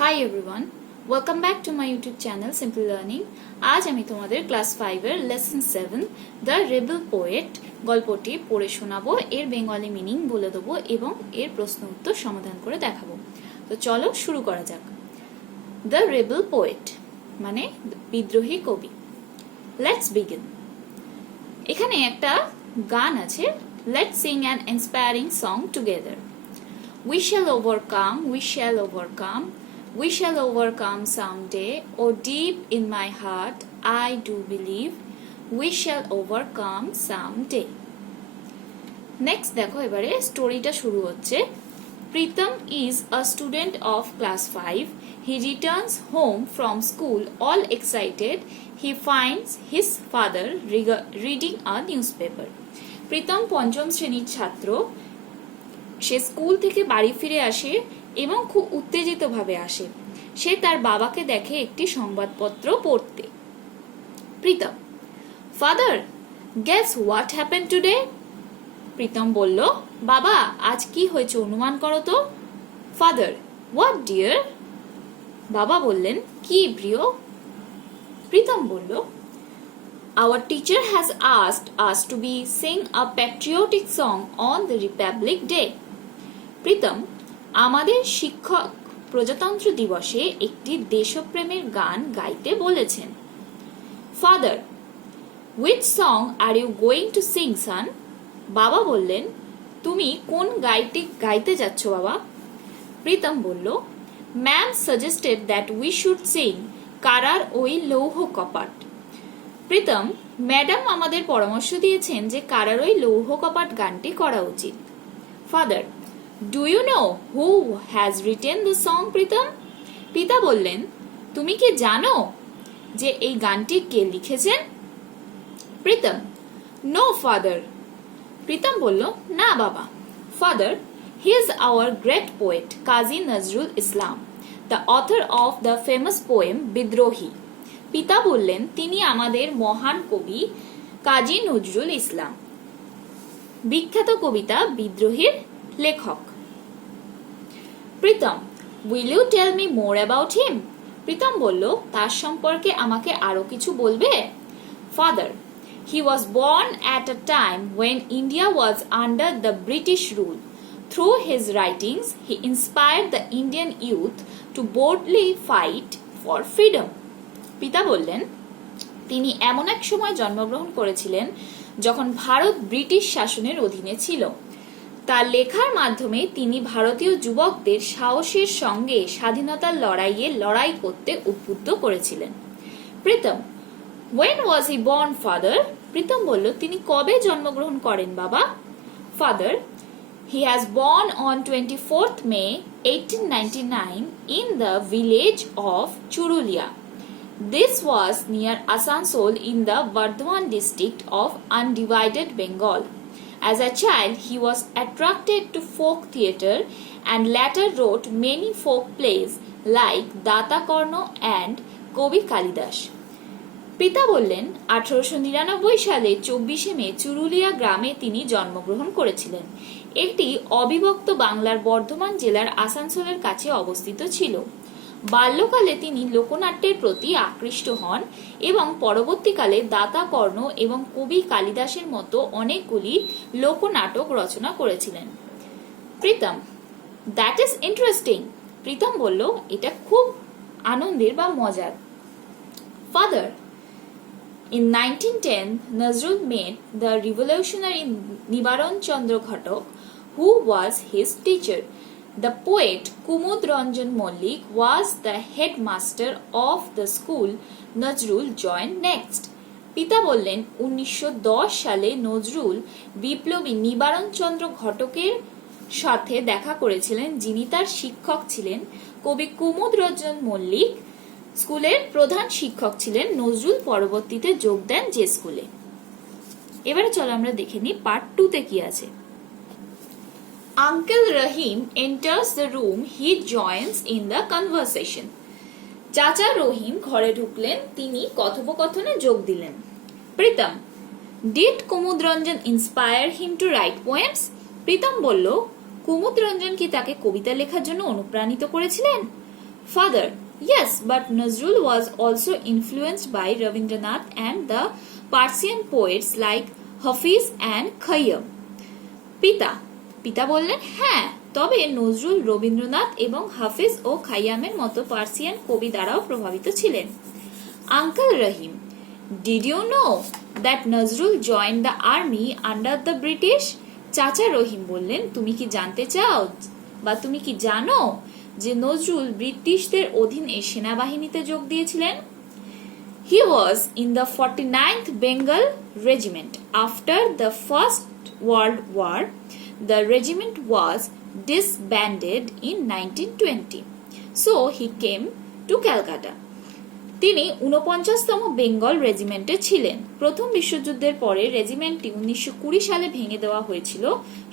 Hi everyone, welcome back to my YouTube channel Simple Learning. আজ আমি তোমাদের class 5 এর লেসন 7 দ্য রেবেল পোয়েট গল্পটি পড়ে শোনাবো, এর বেঙ্গলি মিনিং বলে দেবো এবং এর প্রশ্ন উত্তর সমাধান করে দেখাবো। তো চলো শুরু করা যাক। দ্য রেবেল পোয়েট মানে বিদ্রোহী কবি। Let's begin. এখানে একটা গান আছে, let's Singh an inspiring song together. We shall overcome, we shall overcome, we shall overcome someday. Oh, deep in my heart, I do believe we shall overcome someday. Next দেখো এবারে স্টোরিটা শুরু হচ্ছে। Pritam is a student of class 5. He returns home from school all excited. He finds his father reading a newspaper. Pritam পঞ্চম শ্রেণীর ছাত্র। সে school থেকে বাড়ি ফিরে আসে এবং খুব উত্তেজিতভাবে আসে। সে তার বাবাকে দেখে একটি সংবাদপত্র পড়তে। Pritam, father, guess what happened today? Pritam বলল, বাবা আজ কি হয়েছে অনুমান করো তো। Father, what dear? বাবা বললেন, কি প্রিয়? প্রীতম বলল, our teacher has asked us to be sing a patriotic song on the Republic Day. Pritam, আমাদের শিক্ষক প্রজাতন্ত্র দিবসে একটি দেশপ্রেমের গান গাইতে বলেছেন। Father, which song are you going to sing, son? বাবা বললেন, তুমি কোন গাইতে যাচ্ছ বাবা? প্রীতম বলল, ma'am suggested that we should Singh কারার ওই লৌহ কপাট। প্রীতম, ম্যাডাম আমাদের পরামর্শ দিয়েছেন যে কারার ওই লৌহ কপাট গানটি করা উচিত। Father, do you know who has written the song? Pritam, পিতা বললেন, তুমি কি জানো যে এই গানটি কে লিখেছেন? Pritam, no father. প্রীতম বলল, না বাবা। Father, he is our great poet Kazi Nazrul Islam, the author of the famous poem বিদ্রোহী। পিতা বললেন, তিনি আমাদের মহান কবি কাজী নজরুল ইসলাম, বিখ্যাত কবিতা বিদ্রোহীর লেখক। Pritam, will you tell me more about him? Pritam বলল, তার সম্পর্কে আমাকে আরো কিছু বলবে? Father, he was born at a time when India was under the British rule. Through his writings, he inspired the Indian youth to boldly fight for freedom. পিতা বললেন, তিনি এমন এক সময় জন্মগ্রহণ করেছিলেন যখন ভারত ব্রিটিশ শাসনের অধীনে ছিল। তার লেখার মাধ্যমে তিনি ভারতীয় যুবকদের সাহসের সঙ্গে স্বাধীনতার লড়াইয়ে লড়াই করতে উদ্বুদ্ধ করেছিলেন। Pritam, when was he born, father? Pritam বলল, তিনি কবে জন্মগ্রহণ করেন বাবা? Father, he has born on 24th May 1899 in the village of Churulia. This was near Asansol in the Bardhaman district of undivided Bengal. As a child, he was attracted to folk theatre and later wrote many folk plays like Data Karno and Kobi Kalidas. পিতা বললেন, 1899 সালে 24শে মে চুরুলিয়া গ্রামে তিনি জন্মগ্রহণ করেছিলেন। একটি অবিভক্ত বাংলার বর্ধমান জেলার আসানসোলের কাছে অবস্থিত ছিল। বাল্যকালে তিনি লোকনাট্যের প্রতি আকৃষ্ট হন এবং পরবর্তীকালে দাতা কর্ণ এবং কবি কালিদাসের মতো অনেকগুলি লোকনাটক রচনা করেছিলেন। Pritam, that is interesting. Pritam বলল, এটা খুব আনন্দের বা মজার। Father, in 1910, Nazrul met the revolutionary Nibaran Chandra Ghatak, who was his teacher. The poet Kumud Ranjan Mollik was the headmaster of the school Nazrul joined next. পিতা বললেন, 1910 সালে নজরুল বিপ্লবী নিবারণ চন্দ্র ঘটকের সাথে দেখা করেছিলেন, যিনি তার শিক্ষক ছিলেন। কবি কুমুদ রঞ্জন মল্লিক স্কুলের প্রধান শিক্ষক ছিলেন। নজরুল পরবর্তীতে যোগ দেন যে স্কুলে। এবারে চলো আমরা দেখে নিই পার্ট 2 তে কি আছে। Uncle Rahim enters the room. He joins in the conversation. চাচা রহিম ঘরে ঢুকলেন, তিনি কথোপকথনে যোগ দিলেন। Pritam, did Kumud Ranjan inspire him to write poems? Pritam বলল, কুমুদ রঞ্জন কি তাকে কবিতা লেখার জন্য অনুপ্রাণিত করেছিলেন? Father: Yes, but Nazrul was also influenced by Rabindranath and the Persian poets like Hafiz and Khayyam. পিতা: পিতা বললেন, হ্যাঁ, তবে নজরুল রবীন্দ্রনাথ এবং হাফিজ ও খাইয়ামের মতো পার্সিয়ান কবি দ্বারাও প্রভাবিত ছিলেন। Uncle Rahim: did you know that Nazrul joined the army under the British? চাচা রহিম বললেন, তুমি কি জানতে চাও বা তুমি কি জানো যে নজরুল ব্রিটিশদের অধীনে সেনাবাহিনীতে যোগ দিয়েছিলেন? He was in the 49th Bengal Regiment. After the First World War, the regiment was disbanded in 1920. So he came to Calcutta. তিনি 49তম বেঙ্গল রেজিমেন্টে ছিলেন। প্রথম বিশ্বযুদ্ধের পরে রেজিমেন্টটি 1920 সালে ভেঙে দেওয়া হয়েছিল,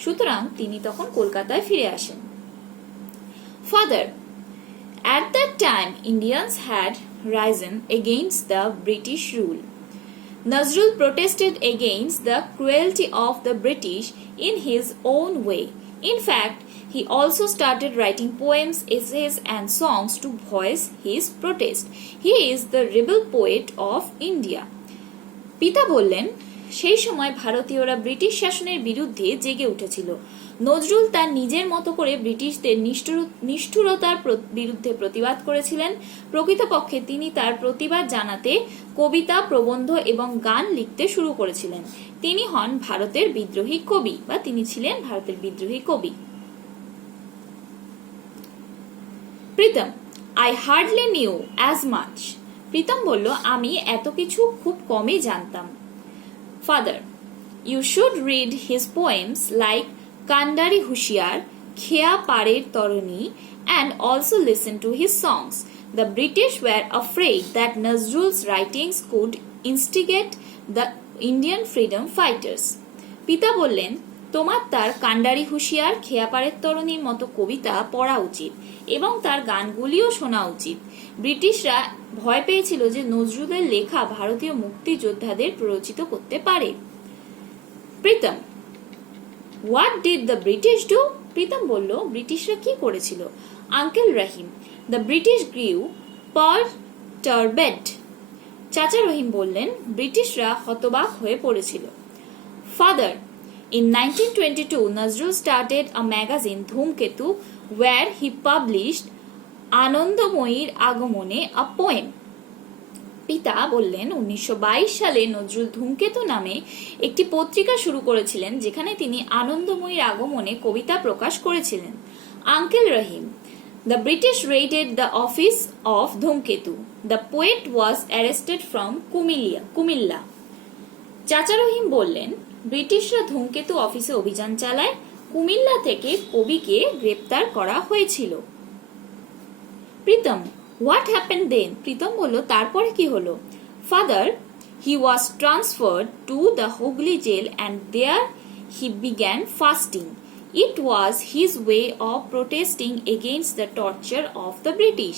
সুতরাং তিনি তখন কলকাতায় ফিরে আসেন। Father: At that time, Indians had risen against the British rule. Nazrul protested against the cruelty of the British in his own way. In fact, he also started writing poems, essays, and songs to voice his protest. He is the rebel poet of India. পিতা বললেন, সেই সময় ভারতীয়রা British শাসনের বিরুদ্ধে জেগে উঠেছিল। নজরুল তার নিজের মতো করে ব্রিটিশদের নিষ্ঠুরতার বিরুদ্ধে প্রতিবাদ করেছিলেন। প্রকৃতপক্ষে তিনি তার প্রতিবাদ জানাতে কবিতা, প্রবন্ধ এবং গান লিখতে শুরু করেছিলেন। তিনি হন ভারতের বিদ্রোহী কবি, বা তিনি ছিলেন ভারতের বিদ্রোহী কবি। Pritam: I hardly knew as much. Pritam বলল, আমি এত কিছু খুব কমই জানতাম। Father: You should read his poems like Kandari Hushiyar, Khea Parer Toroni, and also listen to his songs. The British were afraid that Nazrul's writings could instigate the Indian freedom fighters. পিতা বললেন, তোমার তার কান্ডারি হুঁশিয়ার, খেয়া পারের তরুণীর মতো কবিতা পড়া উচিত এবং তার গানগুলিও শোনা উচিত। ব্রিটিশরা ভয় পেয়েছিল যে নজরুলের লেখা ভারতীয় মুক্তিযোদ্ধাদের প্ররোচিত করতে পারে। Pritam: what did the British do? Pritam বলল, ব্রিটিশরা কি করেছিল? Uncle Rahim: the British grew perturbed. চাচা রহিম বললেন, ব্রিটিশরা হতবাক হয়ে পড়েছিল। Father: In 1922, Nazrul started a magazine, Dhumketu, where he published Anandamoyir Agamone, a poem. পিতা বললেন, 1922 সালে নজরুল ধূমকেতু নামে একটি পত্রিকা শুরু করেছিলেন, যেখানে তিনি আনন্দময়ীর আগমনে কবিতা প্রকাশ করেছিলেন। Uncle Rahim: The British raided the office of Dhumketu. The poet was arrested from Kumilla. চাচা রহিম বললেন, ব্রিটিশরা ধূমকেতু অফিসে অভিযান চালায়, কুমিল্লা থেকে কবিকে গ্রেপ্তার করা হয়েছিল। Pritam: what happened then? Pritam বলল, তারপরে কি হলো? Father: he was transferred to the Hooghly jail and there he began fasting. It was his way of protesting against the torture of the British.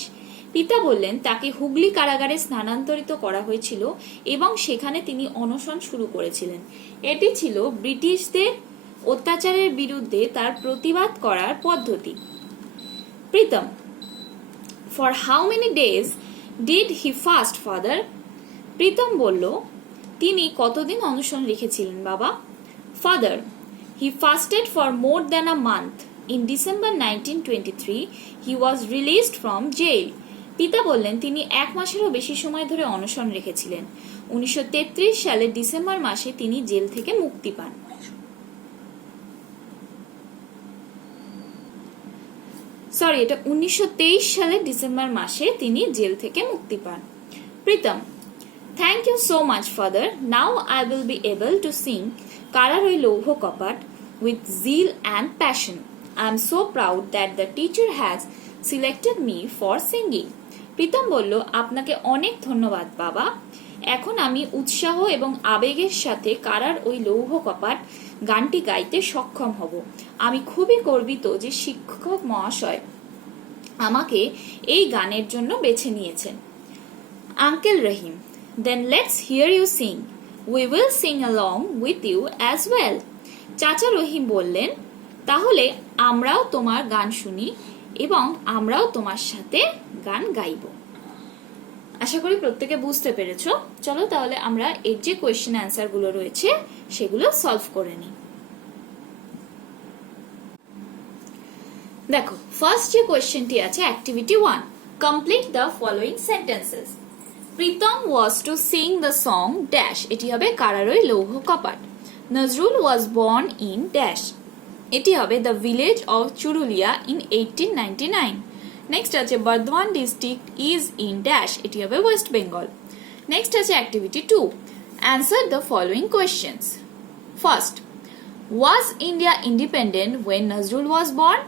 পিতা বললেন, তাকে হুগলি কারাগারে স্থানান্তরিত করা হয়েছিল এবং সেখানে তিনি অনশন শুরু করেছিলেন। এটি ছিল ব্রিটিশদের অত্যাচারের বিরুদ্ধে তার প্রতিবাদ করার পদ্ধতি। Pritam: for how many days did he fast father? Pritam বলল, তিনি কতদিন অনশন রেখেছিলেন বাবা? Father: he fasted for more than a month. In December 1923 he was released from jail. পিতা বললেন, তিনি 1 মাসেরও বেশি সময় ধরে অনশন রেখেছিলেন। 1933 সালের ডিসেম্বর মাসে তিনি জেল থেকে মুক্তি পান। এটা 1923 সালের ডিসেম্বর মাসে তিনি জেল থেকে মুক্তি পান। Pritam: thank you so much father. Now I will be able to sing কারার ওই লৌহ কপাট with zeal and passion. I am so proud that the teacher has selected me for singing. Pritam বলল, আপনাকে অনেক ধন্যবাদ বাবা। এখন আমি উৎসাহ এবং আবেগের সাথে কারার ওই লৌহ কপাট গানটি গাইতে সক্ষম হব। আমি খুবই গর্বিত যে শিক্ষক মহাশয় আমাকে এই গানের জন্য বেছে নিয়েছেন। Uncle Rahim: then let's hear you sing. We will sing along with you as well. চাচা রহিম বললেন, তাহলে আমরাও তোমার গান শুনি এবং আমরাও তোমার সাথে গান গাইবো। আশা করি প্রত্যেকে বুঝতে পেরেছো। চলো তাহলে আমরা এর যে কোয়েশ্চেন অ্যান্সার গুলো রয়েছে সেগুলো সলভ করে নিই। দেখো ফার্স্ট যে কোয়েশ্চেনটি আছে activity 1, complete the following sentences. Pritam was to sing the song dash, এটি হবে কারারই লৌহ কপাট। Nazrul was born in dash, এটি হবে the village of Churulia in 1899। Next আছে Bardhaman district is in dash, এটি হবে ওয়েস্ট বেঙ্গল। নেক্সট আছে activity 2, answer the following questions. First, was India independent when Nazrul was born?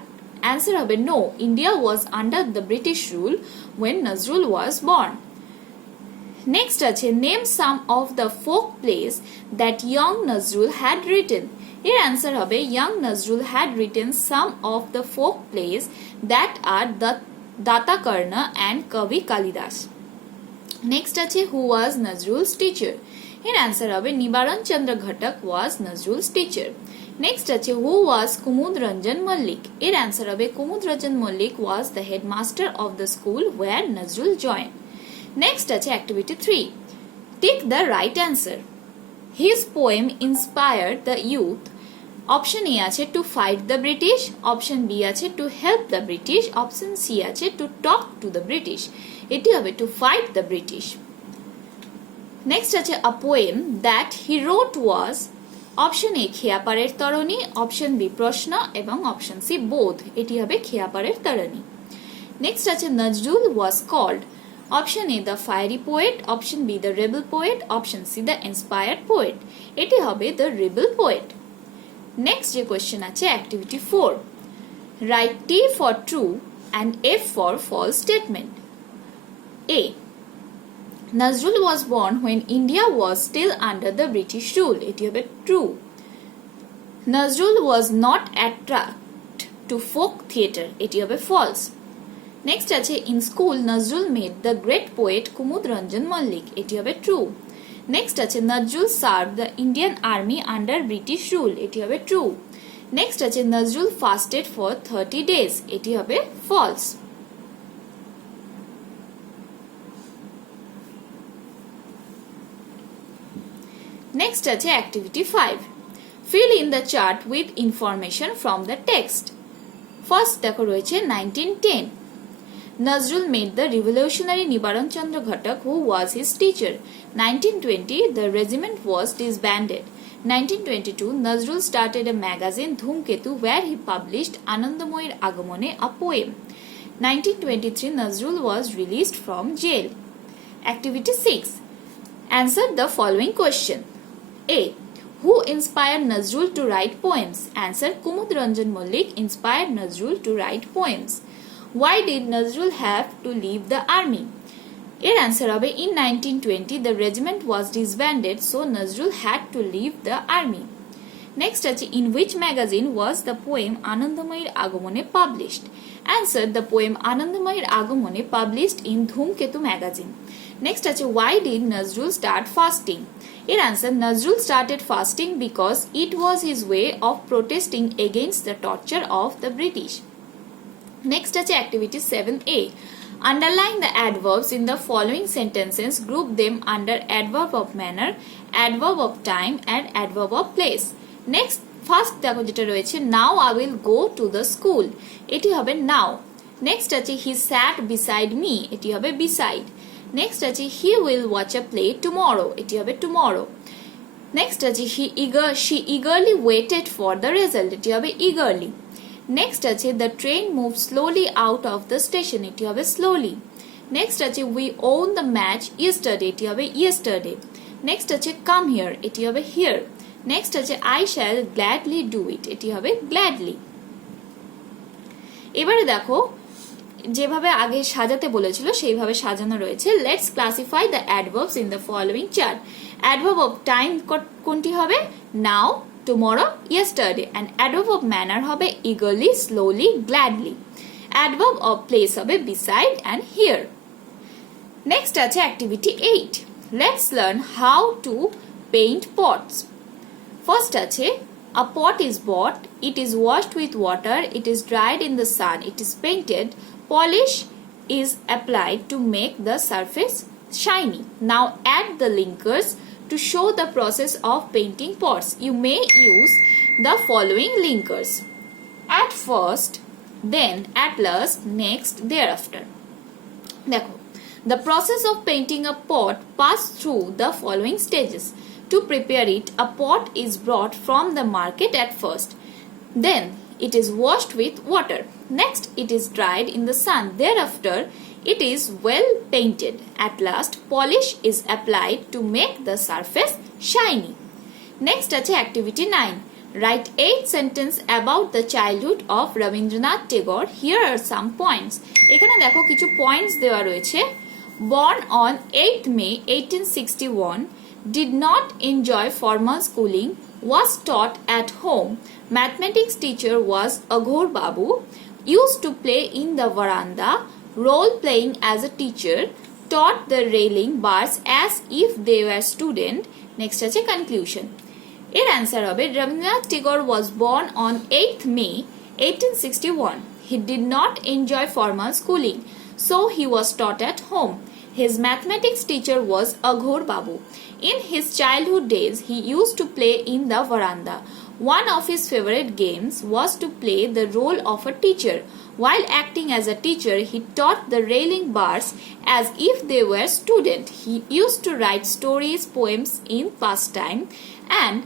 Answer হবে no, India was under the British rule when Nazrul was born. Next আছে name some of the folk plays that young Nazrul had written. এর answer হবে young Nazrul had written some of the folk plays that are the Datakarna and Kabi Kalidas. Next আছে who was Nazrul's teacher. এর answer হবে Nibaran Chandra Ghatak was Nazrul's teacher. Next আছে who was Kumud Ranjan Mallick. এর answer হবে Kumud Ranjan Mallick was the headmaster of the school where Nazrul join. Next আছে activity 3, tick the right answer. His poem inspired the youth. Option A আছে to fight the British, option B আছে to help the British, option C আছে to talk to the British. এটি হবে to fight the British. Next আছে a poem that he wrote was. Option A খেয়াপাড়ের তরণী, option B প্রশ্ন এবং option C বোধ। এটি হবে খেয়াপাড়ের তরণী। নেক্সট আছে Nazrul was called. Option A the fiery poet, option B the rebel poet, option C the inspired poet. এটি হবে দ্য রেবেল পোয়েট। নেক্সট যে কোয়েশ্চেন আছে activity 4, write T for true and F for false statement. A, Nazrul was born when India was still under the British rule. এটি হবে true. Nazrul was not attract to folk theatre. এটি হবে false. Next আছে in school Nazrul made the great poet Kumud Ranjan Mallick. এটি হবে true. Next আছে Nazrul serve the Indian army under British rule. এটি হবে ট্রু। নেক্সট আছে নজরুল ফাস্টেড ফর 30 days। এটি হবে ফলস। নেক্সট আছে activity 5, fill in the chart with information from the text. First দেখো রয়েছে 1910, Nazrul made the revolutionary Nibaran Chandra Ghatak, who was his teacher. 1920, the regiment was disbanded. 1922, Nazrul started a magazine Dhumketu where he published Anandamoyir Agamone, a poem. 1923, Nazrul was released from jail. Activity 6, answer the following question. A, who inspired Nazrul to write poems? Answer, Kumud Ranjan Mullik inspired Nazrul to write poems. Why did Nazrul have to leave the army? এর answer হবে in 1920 the regiment was disbanded, so Nazrul had to leave the army. Next আছে in which magazine was the poem Anandamoyir Agamone published? Answer, the poem Anandamoyir Agamone published in Dhumketu magazine. Next আছে why did Nazrul start fasting? এর answer, Nazrul started fasting because it was his way of protesting against the torture of the British. Next আছে activity 7A, underline the adverbs in the following sentences, group them under adverb of manner, adverb of time and adverb of place. Next, first দেখো যেটা রয়েছে now I will go to the school, এটি হবে now. Next আছে he sat beside me, এটি হবে beside. Next আছে he will watch a play tomorrow, এটি হবে tomorrow. Next আছে she eagerly waited for the result, এটি হবে eagerly. Next আছে the train moved slowly out of the station, এটি হবে slowly. Next আছে we won the match yesterday, এটি হবে yesterday. Next আছে come here, এটি হবে here. Next আছে I shall gladly do it, এটি হবে gladly. এবারে দেখো যেভাবে আগে সাজাতে বলেছিল সেইভাবে সাজানো রয়েছে. Let's classify the adverbs in the following chart. Adverb of time কোনটি হবে? Now, tomorrow, yesterday. And adverb of manner হবে eagerly, slowly, gladly. Adverb of place হবে beside and here. Next আছে activity 8. Let's learn how to paint pots. First আছে A pot is bought, it is washed with water, it is dried in the sun, it is painted, polish is applied to make the surface shiny. Now add the linkers to show the process of painting pots. You may use the following linkers: at first, then, at last, next, thereafter. দেখো, the process of painting a pot passed through the following stages. To prepare it, a pot is brought from the market at first. Then it is washed with water. Next, it is dried in the sun. Thereafter, it is well painted. At last, polish is applied to make the surface shiny. Next আছে activity 9. Write 8 sentences about the childhood of Rabindranath Tagore. Here are some points. এখানে দেখো কিছু points দেওয়া রয়েছে. Born on 8th May 1861, did not enjoy formal schooling, was taught at home. Mathematics teacher was Aghor Babu. Used to play in the veranda. Role playing as a teacher. Taught the railing bars as if they were student. Next আছে conclusion. এর answer হবে Rabindranath Tagore was born on 8th May 1861. He did not enjoy formal schooling, so he was taught at home. His mathematics teacher was Aghor Babu. In his childhood days, he used to play in the veranda. One of his favorite games was to play the role of a teacher. While acting as a teacher, he taught the railing bars as if they were students. He used to write stories, poems in pastime, and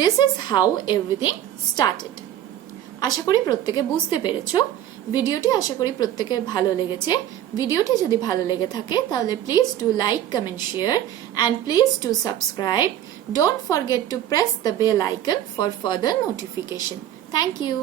this is how everything started. আশা করি প্রত্যেকে বুঝতে পেরেছো। ভিডিওটি আশা করি প্রত্যেকের ভালো লেগেছে। ভিডিওটি যদি ভালো লেগে থাকে তাহলে please do like, comment, share and please do subscribe. Don't forget to press the bell icon for further notification. Thank you.